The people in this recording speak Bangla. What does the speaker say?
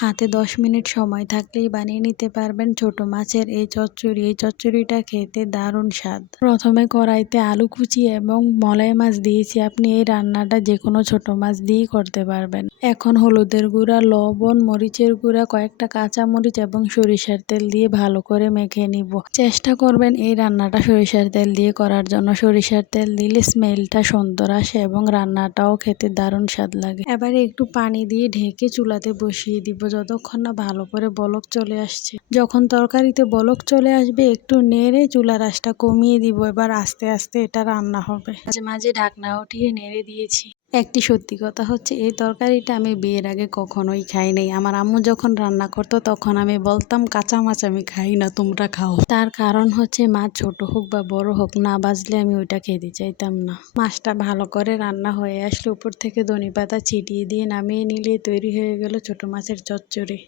হাতে 10 মিনিট সময় থাকলেই বানিয়ে নিতে পারবেন ছোট মাছের এই চচ্চড়ি। এই চচ্চড়িটা খেতে দারুণ স্বাদ। প্রথমে কড়াইতে আলু কুচি এবং মলাই মাছ দিয়েছি। আপনি এই রান্নাটা যে কোনো ছোট মাছ দিয়েই করতে পারবেন। এখন হলুদের গুঁড়া, লবণ, মরিচের গুঁড়া, কয়েকটা কাঁচা মরিচ এবং সরিষার তেল দিয়ে ভালো করে মেখে নিব। চেষ্টা করবেন এই রান্নাটা সরিষার তেল দিয়ে করার জন্য। সরিষার তেল দিলে স্মেলটা সুন্দর আসে এবং রান্নাটাও খেতে দারুণ স্বাদ লাগে। এবারে একটু পানি দিয়ে ঢেকে চুলাতে বসিয়ে দিব যতক্ষণ না ভালো করে বলক চলে আসছে। যখন তরকারিতে বলক চলে আসবে একটু নেড়ে চুলার আঁচটা কমিয়ে দিব। এবার আস্তে আস্তে এটা রান্না হবে। মাঝে মাঝে ঢাকনা উঠিয়ে নেড়ে দিয়েছি। একটি সত্যি কথা হচ্ছে এই তরকারিটা আমি বিয়ের আগে কখনোই খাই নাই। আমার আম্মু যখন রান্না করতো তখন আমি বলতাম কাঁচা মাছ আমি খাই না, তোমরা খাও। তার কারণ হচ্ছে মাছ ছোট হোক বা বড় হোক না বাজলে আমি ওইটা খেতে চাইতাম না। মাছটা ভালো করে রান্না হয়ে আসলে উপর থেকে ধনেপাতা ছিটিয়ে দিয়ে নামিয়ে নিলে তৈরি হয়ে গেল ছোট মাছের চচ্চড়ি।